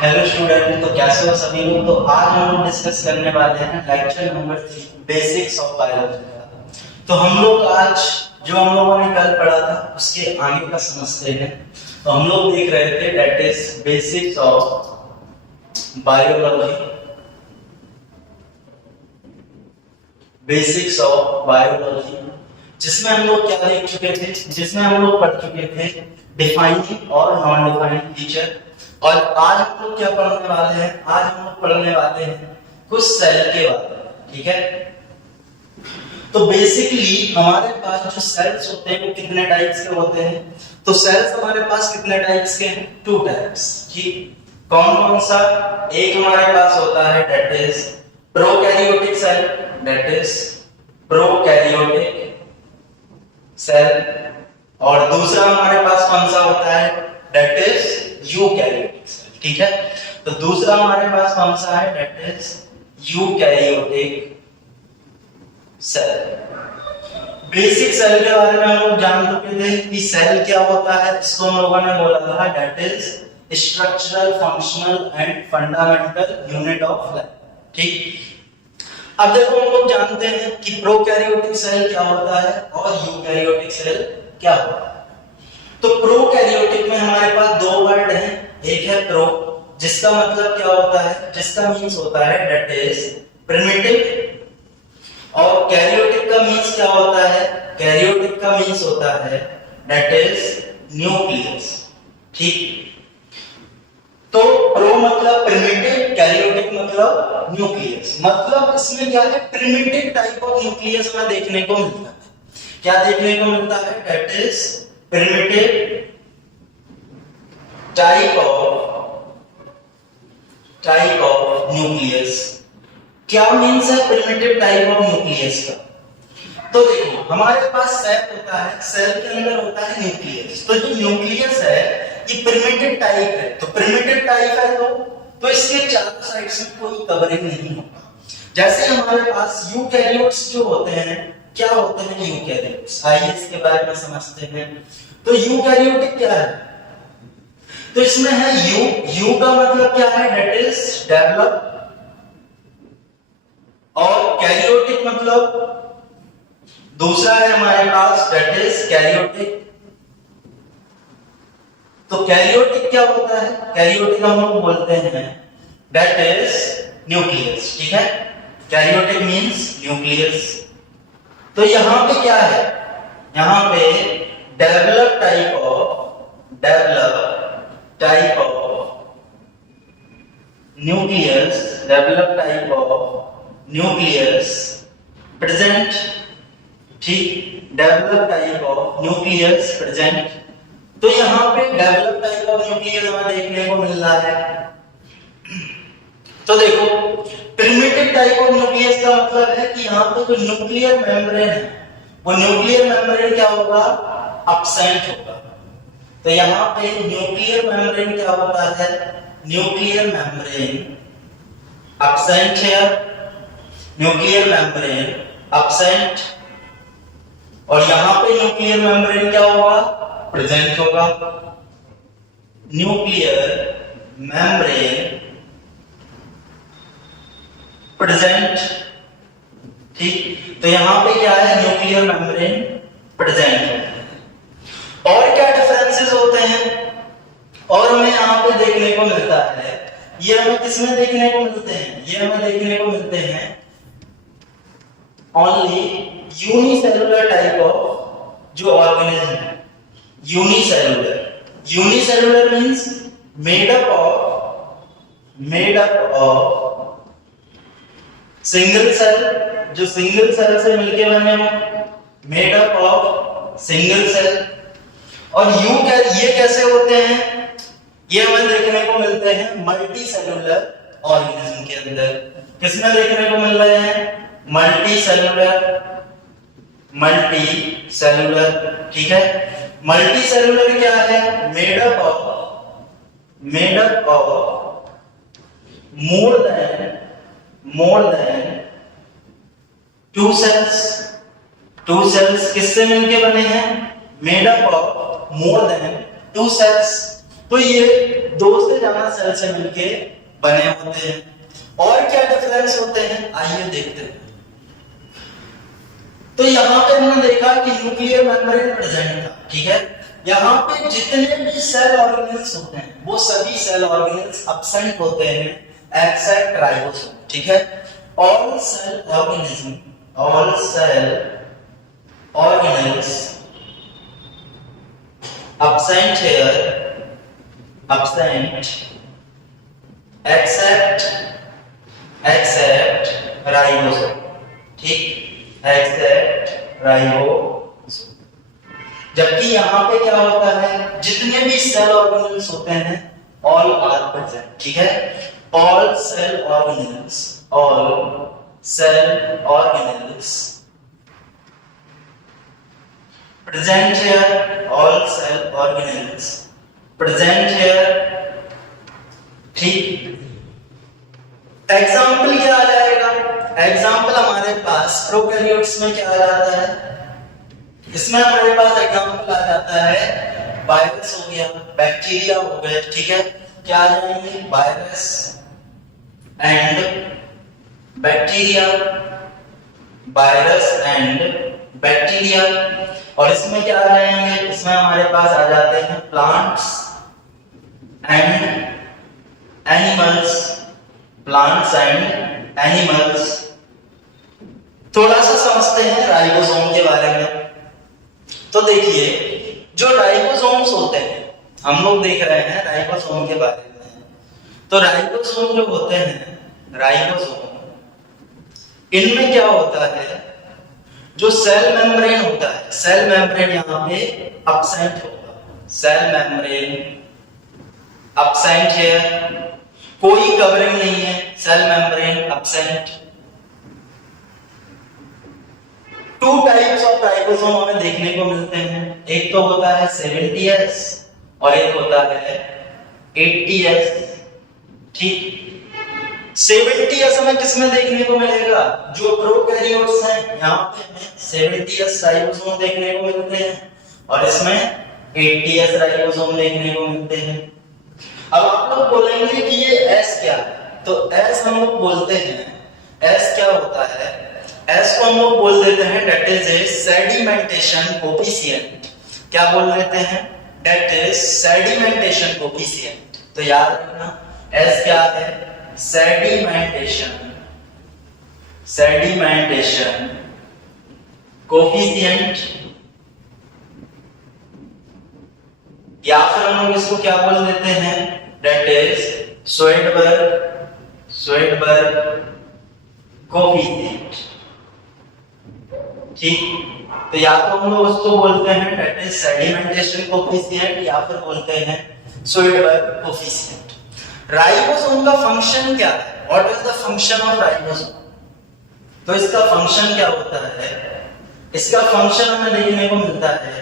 Hello student, तो कैसे हो सभी लोग। तो आज हम लोग डिस्कस करने वाले हैं lecture number 3 basics of biology का। तो हम लोग आज जो हम लोगों ने कल पढ़ा था उसके आगे का समझते हैं। तो हम लोग देख रहे थे that is basics of biology, basics of biology, जिसमें हम लोग क्या देख चुके थे, जिसमें हम लोग पढ़ चुके थे डिफाइनिंग और नॉन डिफाइनिंग फीचर। और आज हम लोग क्या पढ़ने वाले हैं, आज हम लोग पढ़ने वाले हैं कुछ सेल के बारे में। ठीक है, तो बेसिकली हमारे पास जो सेल्स होते हैं वो कितने टाइप्स के होते हैं। तो सेल्स हमारे पास कितने टाइप्स के हैं, 2 टाइप्स। ठीक, कौन कौन सा। एक हमारे पास होता है that is prokaryotic cell, that is prokaryotic cell. और दूसरा हमारे पास कौन सा होता है, दैट इज यूकैरियोटिक सेल। ठीक है, तो दूसरा हमारे पास कौन सा है, that is eukaryotic cell. Basic cell के बारे में हम लोग जान चुके थे कि सेल क्या होता है। इसको हम लोगों ने बोला था that is structural, functional and fundamental unit of life. ठीक, अब देखो हम लोग जानते हैं कि प्रोकैरियोटिक सेल क्या होता है और यूकैरियोटिक सेल क्या होता है। तो प्रोकैरियोटिक में हमारे पास 2 वर्ड हैं। एक है प्रो, जिसका मतलब क्या होता है, जिसका मींस होता है दैट इज प्रिमिटिव। और कैरियोटिक का मींस क्या होता है, कैरियोटिक का मींस होता है दैट इज न्यूक्लियस। ठीक, तो प्रो मतलब प्रिमिटिव, कैरियोटिक मतलब न्यूक्लियस। मतलब इसमें क्या है, प्रिमिटिव टाइप ऑफ न्यूक्लियस हमें देखने को मिलता है। क्या देखने को मिलता है, that is primitive type of nucleus. क्या मीन्स है प्रिमिटिव टाइप ऑफ न्यूक्लियस का। तो देखो हमारे पास सेल होता है, सेल के अंदर होता है न्यूक्लियस। तो जो न्यूक्लियस है ये प्रिमिटिव टाइप है। तो प्रिमिटिव टाइप है तो इसके चारों साइड्स में कोई कवरिंग नहीं होगा। जैसे हमारे पास यूकैरियोट्स जो होते हैं, क्या होते हैं यूकैरियोट्स, आइए इसके बारे में समझते हैं। तो यूकैरियोटिक क्या है, तो इसमें है यू का मतलब क्या है, दैट इज डेवलप। और कैरियोटिक मतलब दूसरा है हमारे पास दैट इज कैरियोटिक। तो कैरियोटिक क्या होता है, कैरियोटिक हम लोग बोलते हैं दैट इज न्यूक्लियस। ठीक है, कैरियोटिक मींस न्यूक्लियस। तो यहां पे क्या है, यहां पे develop type of nucleus, develop type of nucleus present. ठीक, develop type of nucleus present. तो यहां पे डेवलप टाइप ऑफ न्यूक्लियस हमें देखने को मिल रहा है। तो देखो प्रिमिटिव टाइप ऑफ न्यूक्लियस का मतलब है कि यहां पे जो न्यूक्लियर मेम्ब्रेन है वो न्यूक्लियर मेम्ब्रेन क्या होगा, एब्सेंट होगा। तो यहां पे न्यूक्लियर मेम्ब्रेन क्या होता है, न्यूक्लियर मेम्ब्रेन एब्सेंट है, न्यूक्लियर मेम्ब्रेन एब्सेंट। और यहां पे न्यूक्लियर मेम्ब्रेन क्या होगा, प्रेजेंट होगा। Nuclear membrane present. ठीक, तो यहां पे क्या है, न्यूक्लियर मेम्ब्रेन प्रेजेंट है। और क्या डिफरेंसेस होते हैं और हमें यहां पे देखने को मिलता है, ये हमें किसमें देखने को मिलते हैं, ये हमें देखने को मिलते हैं ओनली यूनिसेलुलर टाइप ऑफ जो ऑर्गेनिज्म है। Unicellular means made up of single cell, जो सिंगल सेल से मिलके बने हो, made up of single cell. और ये कैसे होते हैं, ये हमें देखने को मिलते हैं मल्टी सेलुलर ऑर्गेनिज्म के अंदर। किसमें देखने को मिल रहे हैं, मल्टी सेलुलर। ठीक है, मल्टी सेलुलर क्या है, made up of more than 2 cells. 2 cells किससे मिलके बने हैं, made up of more than 2 cells. तो ये दो से ज्यादा सेल से मिलके बने होते हैं। और क्या डिफरेंस होते हैं आइए देखते हैं। तो यहाँ पे हमने देखा कि न्यूक्लियर मेम्ब्रेन प्रेजेंट था, ठीक है। यहाँ पे जितने भी सेल ऑर्गेनेल्स होते हैं वो सभी सेल ऑर्गेनेल्स एब्सेंट होते हैं एक्सेप्ट राइबोसोम, ठीक है। All cell organelles absent here, absent except ribosome, ठीक, except ribosome। जबकि यहाँ पे क्या होता है, जितने भी सेल ऑर्गेनेल्स होते हैं ऑल आर प्रेजेंट, ठीक है। All cell organelles present here, all cell organelles present here, ठीक। एग्जाम्पल क्या आ जाएगा, एग्जाम्पल हमारे पास प्रोकैरियोट्स में क्या आ जाता है, इसमें हमारे पास एग्जाम्पल आ जाता है वायरस हो गया, बैक्टीरिया हो गए, ठीक है। क्या आ जाएंगे, वायरस एंड बैक्टीरिया, और इसमें क्या आ जाएंगे, इसमें हमारे पास आ जाते हैं प्लांट्स एंड एनिमल्स। थोड़ा सा समझते हैं राइबोसोम के बारे में। तो देखिए जो राइबोसोम्स होते हैं, हम लोग देख रहे हैं राइबोसोम के बारे में। तो राइबोसोम जो होते हैं, इनमें क्या होता है, जो सेल मेम्ब्रेन होता है, सेल मेम्ब्रेन यहाँ पे एब्सेंट होगा, सेल मेम्ब्रेन एब्सेंट है, कोई कवरिंग नहीं है, cell membrane absent. Two types of ribosome हमें देखने को मिलते हैं, एक तो होता है 70S और एक होता है 80S, ठीक। 70S हमें किसमें देखने को मिलेगा, जो प्रोकैरियोट्स हैं यहाँ पे हमें 70S राइबोसोम देखने को मिलते हैं और इसमें 80S राइबोसोम देखने को मिलते हैं। अब आप लोग बोलेंगे कि ये S क्या है, तो S हम लोग बोलते हैं, S क्या होता है, S को हम लोग बोल देते हैं that is a sedimentation coefficient। क्या बोल देते हैं, that is sedimentation coefficient। तो याद रखना S क्या है, sedimentation कोफिशिएंट, या फिर हम लोग इसको क्या बोल देते हैं, that is Zoidberg कोफिशिएंट, ठीक। तो या तो हम लोग उसको बोलते हैं that is sedimentation कोफिशिएंट या फिर बोलते हैं Zoidberg कोफिशिएंट। राइबोसोम का फंक्शन क्या है, what is the function of ribosome. तो इसका फंक्शन क्या होता है, इसका फंक्शन हमें देखने को मिलता है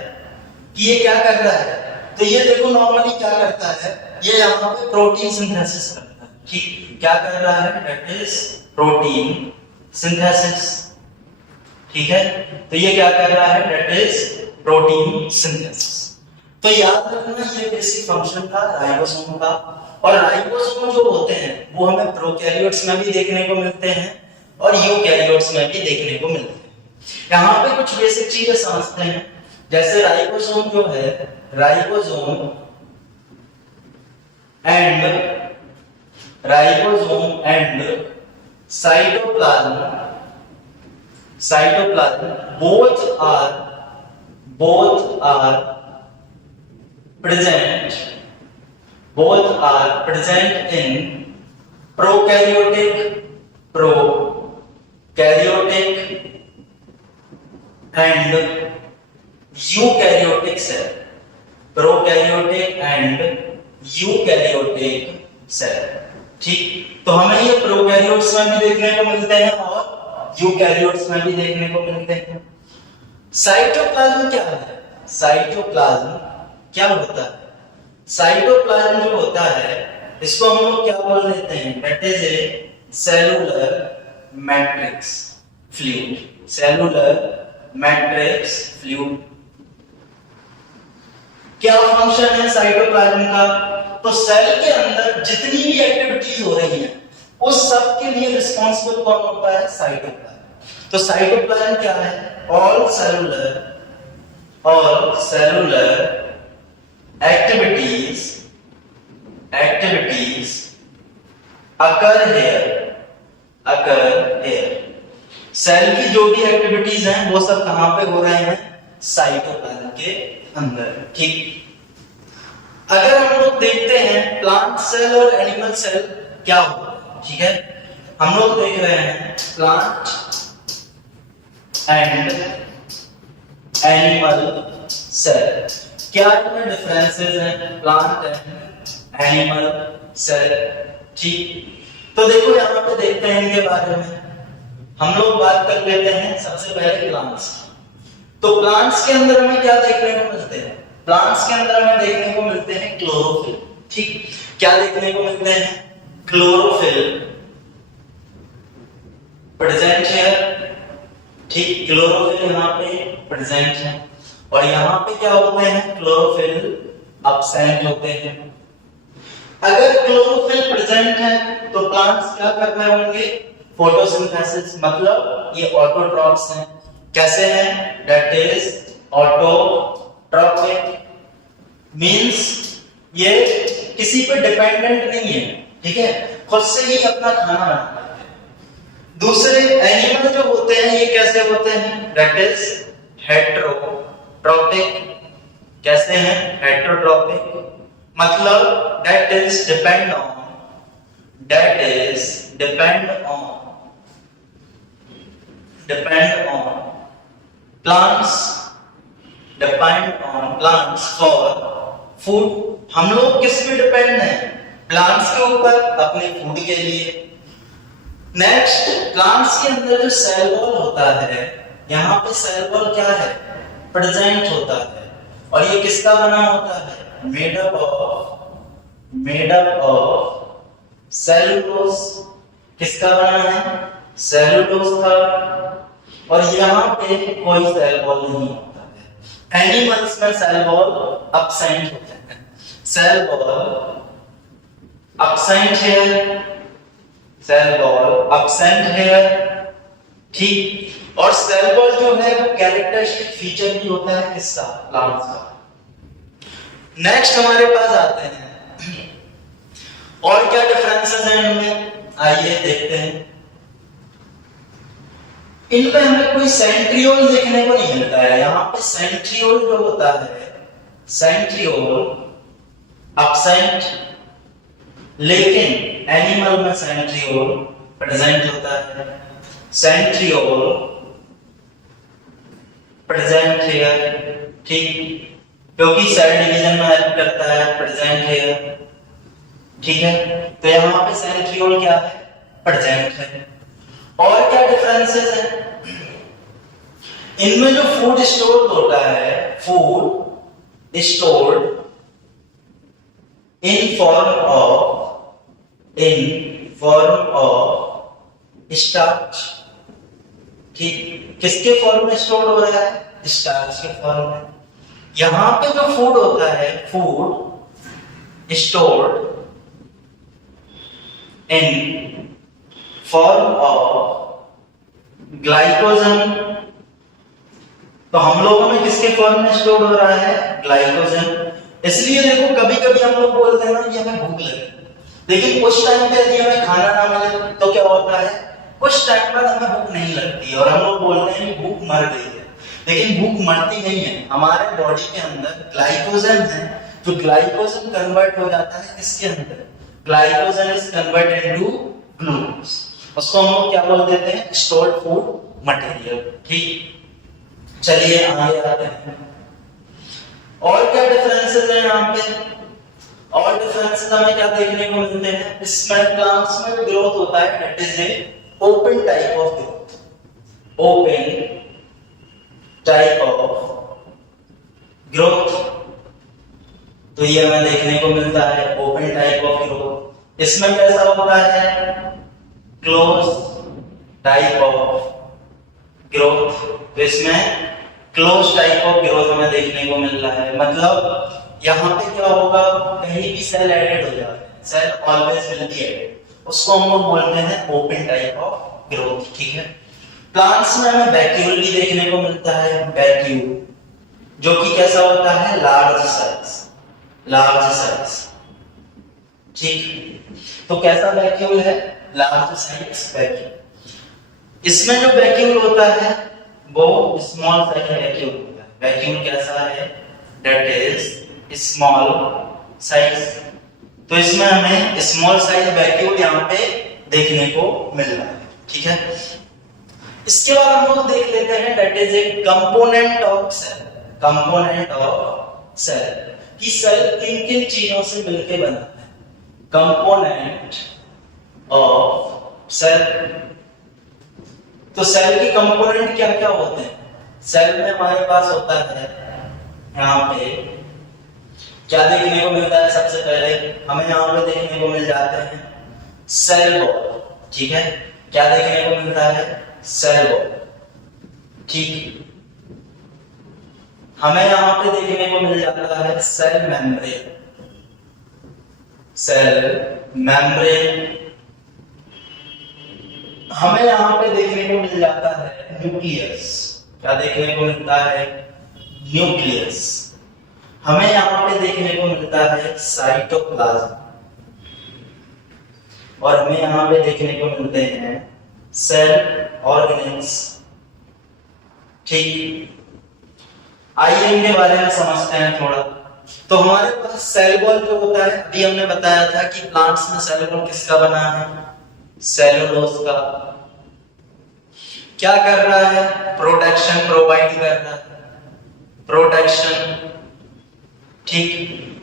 कि ये क्या कर रहा है। तो ये देखो नॉर्मली क्या करता है, ये यहाँ पे प्रोटीन सिंथेसिस करता है, ठीक। क्या कर रहा है, दैट इज प्रोटीन सिंथेसिस, ठीक है। तो ये क्या कर रहा है, दैट इज प्रोटीन सिंथेसिस। तो याद रखना ये बेसिक फंक्शन था राइबोसोम का। और राइबोसोम जो होते हैं वो हमें प्रोकैरियोट्स में भी देखने को मिलते हैं और यूकैरियोट्स में भी देखने को मिलते हैं। यहाँ पे कुछ बेसिक चीजें समझते हैं, जैसे राइबोसोम जो है, ribosome and cytoplasm both are present in prokaryotic and eukaryotic cell, ठीक। तो हमें ये प्रोकैरियोट्स में भी देखने को मिलते हैं और यूकैरियोट्स में भी देखने को मिलते हैं। साइटोप्लाज्म क्या है, साइटोप्लाज्म क्या होता है, साइटोप्लाज्म जो होता है इसको हम लोग क्या बोल देते हैं, that is A cellular matrix fluid. क्या फंक्शन है साइटोप्लाज्म का, तो सेल के अंदर जितनी भी एक्टिविटीज हो रही हैं उस सब के लिए रिस्पांसिबल कौन होता है? साइटोप्लाज्म। तो साइटोप्लाज्म क्या है? ऑल सेलुलर एक्टिविटीज अकर हेयर। सेल की जो भी एक्टिविटीज हैं वो सब कहां पे हो रहे हैं? साइटोप्लाज्म के अंदर। ठीक, अगर हम लोग देखते हैं प्लांट सेल और एनिमल सेल क्या होता है, ठीक है, हम लोग देख रहे हैं प्लांट एंड एनिमल सेल, क्या इनमें डिफरेंसेस हैं प्लांट एंड एनिमल सेल। ठीक, तो देखो यहां पे देखते हैं इनके बारे में। हम लोग बात कर लेते हैं सबसे पहले प्लांट्स। तो प्लांट्स के अंदर हमें क्या देखने को मिलते हैं? प्लांट्स के अंदर हमें देखने को मिलते हैं क्लोरोफिल। ठीक, क्या देखने को मिलते हैं? क्लोरोफिल प्रेजेंट है। ठीक, क्लोरोफिल यहाँ पे प्रेजेंट है। और यहाँ पे क्या होते हैं? क्लोरोफिल एब्सेंट होते हैं। अगर क्लोरोफिल प्रेजेंट है तो प्लांट्स क्या कर रहे होंगे? फोटोसिंथेसिस, मतलब ये ऑटोट्रॉफ्स हैं। कैसे हैं? दैट इज ऑटोट्रॉपिक, मींस ये किसी पे डिपेंडेंट नहीं है, ठीक है, खुद से ही अपना खाना बनाते हैं। दूसरे एनिमल जो होते हैं ये कैसे होते हैं? That is heterotrophic. कैसे हैं? हेटेरोट्रॉपिक, मतलब that is depend on plants for food। हम लोग किस पे डिपेंड हैं? प्लांट्स के ऊपर, अपने फूड के लिए। नेक्स्ट, प्लांट्स के अंदर जो सेल वॉल होता है, यहाँ पे सेल वॉल क्या है? प्रेजेंट होता है। और ये किसका बना होता है? Made up of cellulose. किसका बना है? सेलुलोज का। और यहाँ पे कोई सेल वॉल नहीं होता है। एनिमल्स में सेल वॉल एब्सेंट होता है। सेल वॉल एब्सेंट है। ठीक, और सेल वॉल जो है वो कैरेक्टरिस्टिक फीचर भी होता है किसका? प्लांट्स का। नेक्स्ट हमारे पास आते हैं और क्या डिफरेंसेस हैं इनमें, आइए देखते हैं। इनमें हमें कोई सेंट्रियोल देखने को नहीं मिलता है। यहाँ पे सेंट्रियोल जो होता है, सेंट्रियोल एब्सेंट, लेकिन एनिमल में सेंट्रियोल प्रेजेंट होता है। Centriole present here. ठीक, क्योंकि सेल डिवीजन में हेल्प करता है, प्रेजेंट हियर। ठीक है, तो यहाँ पे सेंट्रियोल क्या है? प्रेजेंट है। और क्या डिफरेंसेस हैं? इनमें जो फूड स्टोर्ड होता है, food stored in form of starch. ठीक, किसके फॉर्म में स्टोर्ड हो रहा है? स्टार्च के फॉर्म में। यहां पे जो फूड होता है, food stored in form of glycogen. तो हम लोगों में किसके फॉर्म में स्टोर हो रहा है? ग्लाइकोजन। इसलिए देखो कभी कभी हम लोग बोलते हैं ना कि हमें भूख लगी, लेकिन कुछ टाइम पे यदि हमें खाना ना मिले तो क्या होता है? कुछ टाइम बाद हमें भूख नहीं लगती और हम लोग बोलते हैं कि भूख मर गई है, लेकिन भूख मरती नहीं है। हमारे बॉडी के अंदर ग्लाइकोजन है, जो ग्लाइकोजन कन्वर्ट हो जाता है किसके अंदर? Glycogen is converted into glucose. उसको हम लोग क्या बोल देते हैं? Stored food material. ठीक, चलिए आगे आते हैं। और क्या डिफरेंसेस हैं यहाँ पे? और डिफरेंसेस हमें क्या देखने को मिलते हैं? इसमें प्लांट्स में ग्रोथ होता है, that is A open type of growth. Open type of growth, तो ये हमें देखने को मिलता है ओपन टाइप ऑफ ग्रोथ। इसमें कैसा होता है? Close type of growth. तो इसमें क्लोज टाइप ऑफ ग्रोथ हमें देखने को मिल रहा है, मतलब यहाँ पे क्या होगा, कहीं भी सेल एडेड हो जाता है, cell always will be added, उसको हम लोग बोलते हैं ओपन टाइप ऑफ ग्रोथ। ठीक है, प्लांट्स में हमें वैक्यूल भी देखने को मिलता है, वैक्यूल जो कि कैसा होता है, लार्ज साइज, लार्ज साइज। ठीक, तो कैसा वैक्यूल है, लार्ज साइज वैक्यूल। इसमें जो वैक्यूल होता है वो स्मॉल साइज वैक्यूल होता है। वैक्यूल कैसा है, दैट इज स्मॉल साइज। तो इसमें हमें स्मॉल साइज वैक्यूल यहाँ पे देखने को मिल रहा है। ठीक है, इसके बाद हम लोग देख लेते हैं that is a component of cell. Component of cell कि सेल किन किन चीजों से मिलकर बना है। कंपोनेंट ऑफ सेल, तो सेल के कंपोनेंट क्या क्या होते हैं। सेल में हमारे पास होता है, यहाँ पे क्या देखने को मिलता है, सबसे पहले हमें यहाँ पे देखने को मिल जाते हैं सेल वॉल। ठीक है, क्या देखने को मिलता है, सेल वॉल। ठीक, हमें यहाँ पे देखने को मिल जाता है सेल मेम्ब्रेन, सेल मेम्ब्रेन। हमें यहाँ पे देखने को मिल जाता है न्यूक्लियस। क्या देखने को मिलता है, न्यूक्लियस। हमें यहाँ पे देखने को मिलता है साइटोप्लाज्म, और हमें यहाँ पे देखने को मिलते हैं सेल ऑर्गेनेल्स। ठीक, आइए इनके बारे में समझते हैं थोड़ा। तो हमारे पास सेल वॉल जो होता है, अभी हमने बताया था कि प्लांट्स में सेल वॉल किसका बना है, सेलुलोज का। क्या कर रहा है, प्रोटेक्शन प्रोवाइड कर रहा है, प्रोटेक्शन। ठीक,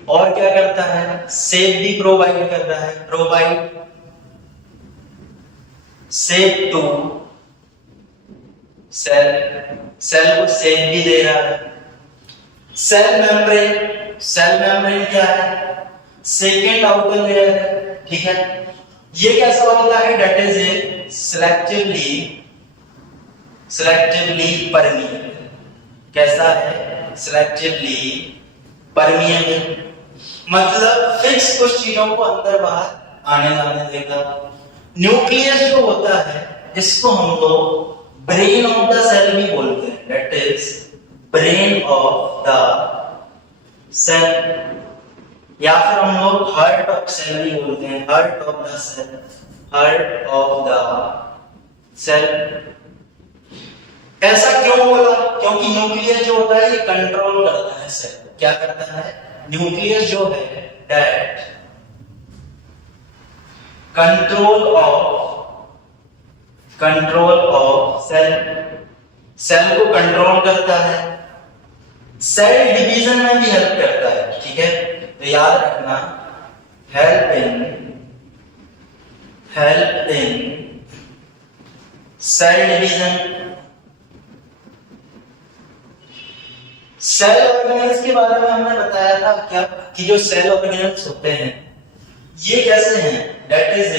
और क्या करता है, सेफ भी प्रोवाइड कर रहा है, provide safe to cell, cell को सेफ भी दे रहा है। सेल मेम्ब्रेन, सेल मेम्ब्रेन क्या है, सेकेंड आउटर लेयर है। ठीक है, ये कैसा होता है, that is A selectively permeable. कैसा है, सिलेक्टिवली परमिएबल, मतलब फिक्स कुछ चीजों को अंदर बाहर आने जाने देगा। न्यूक्लियस जो होता है, इसको हम लोग ब्रेन ऑफ द सेल भी बोलते हैं, that is brain of the cell, या फिर हम लोग हार्ट ऑफ सेल भी बोलते हैं, heart of the cell, heart of the cell. ऐसा क्यों बोला, क्योंकि न्यूक्लियस जो होता है ये कंट्रोल करता है सेल। क्या करता है, न्यूक्लियस जो है that control of cell, cell को कंट्रोल करता है, सेल डिवीजन में भी हेल्प करता है। ठीक है, तो याद रखना, help in cell division. Cell organelles के बारे में हमने बताया था क्या, कि जो सेल ऑर्गेनेल्स होते हैं ये कैसे हैं, दैट इज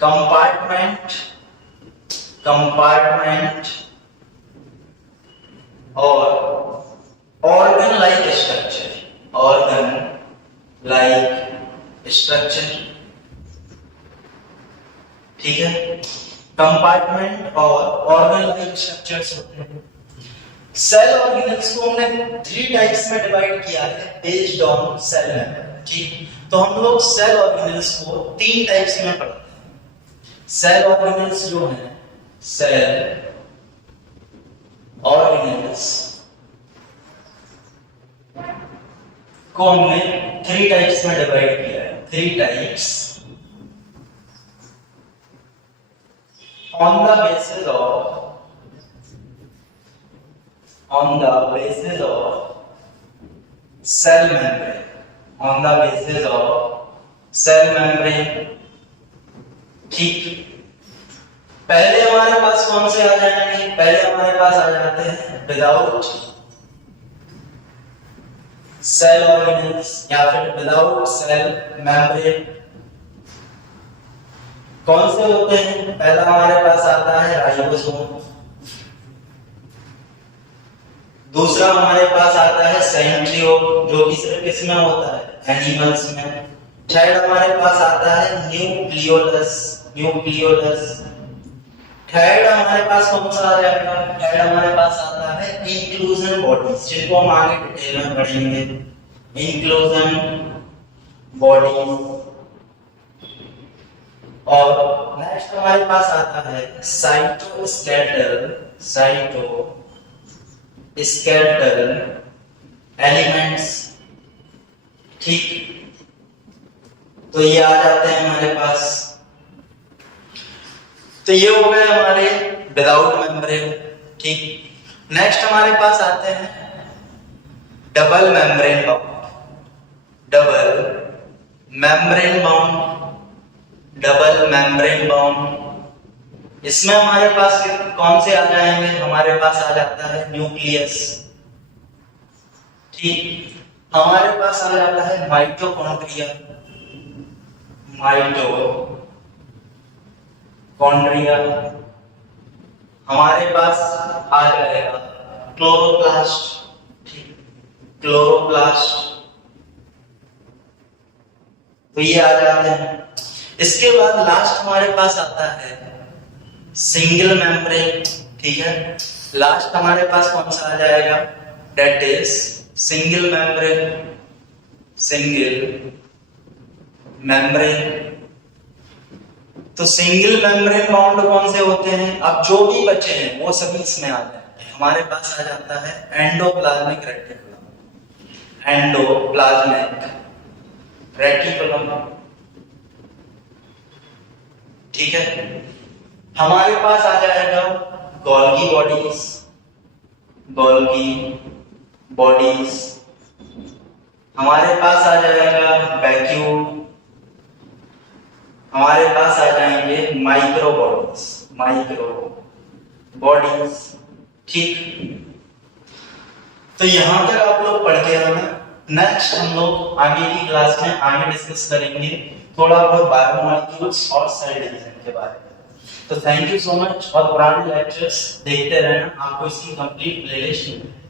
कंपार्टमेंट और ऑर्गन लाइक स्ट्रक्चर। ठीक है, कंपार्टमेंट और ऑर्गन लाइक स्ट्रक्चर्स होते हैं। सेल ऑर्गेनेल्स को हमने 3 टाइप्स में डिवाइड किया है बेस्ड ऑन सेल मेंबर। ठीक, तो हम लोग सेल ऑर्गेनेल्स को 3 टाइप्स में पढ़ते हैं। सेल ऑर्गेनेल्स जो हैं, सेल ऑर्गेनेल्स को हमने 3 टाइप्स में डिवाइड किया है, 3 types on the basis of cell membrane, ठीक। पहले हमारे पास कौन से आ जाएंगे, पहले हमारे पास आ जाते हैं विदाउट सेल ऑर्गेनेल्स या फिर विदाउट सेल मेम्ब्रेन। कौन से होते हैं, पहला हमारे पास आता है राइबोसोम, दूसरा हमारे पास आता है सेंट्रियोल, जो कि सिर्फ किसमें होता है, एनिमल्स में। थर्ड हमारे पास आता है न्यूक्लियोलस, न्यूक्लियोलस। थर्ड हमारे पास कौन सा आ जाएगा, थर्ड हमारे पास आता है इंक्लूजन बॉडीज, जिनको हम आगे डिटेल में पढ़ेंगे। Inclusion bodies. और नेक्स्ट हमारे पास आता है साइटोस्केलेटल, साइटोस्केलेटल एलिमेंट्स। ठीक, तो ये आ जाते हैं हमारे पास। तो ये हो गए हमारे विदाउट मेम्ब्रेन। ठीक, नेक्स्ट हमारे पास आते हैं double membrane bound, double membrane bound, double membrane bound. इसमें हमारे पास कौन से आ जाएंगे, हमारे पास आ जाता है न्यूक्लियस। ठीक, हमारे पास आ जाता है माइटोकॉन्ड्रिया, माइटोकॉन्ड्रिया। हमारे पास आ जाएगा क्लोरोप्लास्ट, ठीक, क्लोरोप्लास्ट। तो ये आ जाते हैं। इसके बाद लास्ट हमारे पास आता है सिंगल मेम्ब्रेन। ठीक है, लास्ट हमारे पास कौन सा आ जाएगा, that is single membrane, single membrane. तो सिंगल मेम्ब्रेन बाउंड कौन से होते हैं, अब जो भी बचे हैं वो सभी इसमें आ जाते हैं। हमारे पास आ जाता है एंडोप्लाज्मिक रेटिकुलम, एंडोप्लाज्मिक रेटिकुलम। ठीक है, हमारे पास आ जाएगा गोल्गी बॉडीज, गोल्गी बॉडीज। हमारे पास आ जाएगा वैक्यूल, हमारे पास आ जाएंगे माइक्रो बॉडीज, माइक्रो बॉडीज। ठीक, तो यहां तक आप लोग पढ़ के आना। नेक्स्ट हम लोग आगे की क्लास में आगे डिस्कस करेंगे थोड़ा बहुत बायोमॉलिक्यूल्स और सेल डिवीजन के बारे में। तो थैंक यू सो मच, और पुराने लेक्चर्स देखते रहना, आपको इसकी कंप्लीट प्लेलिस्ट मिलेगी।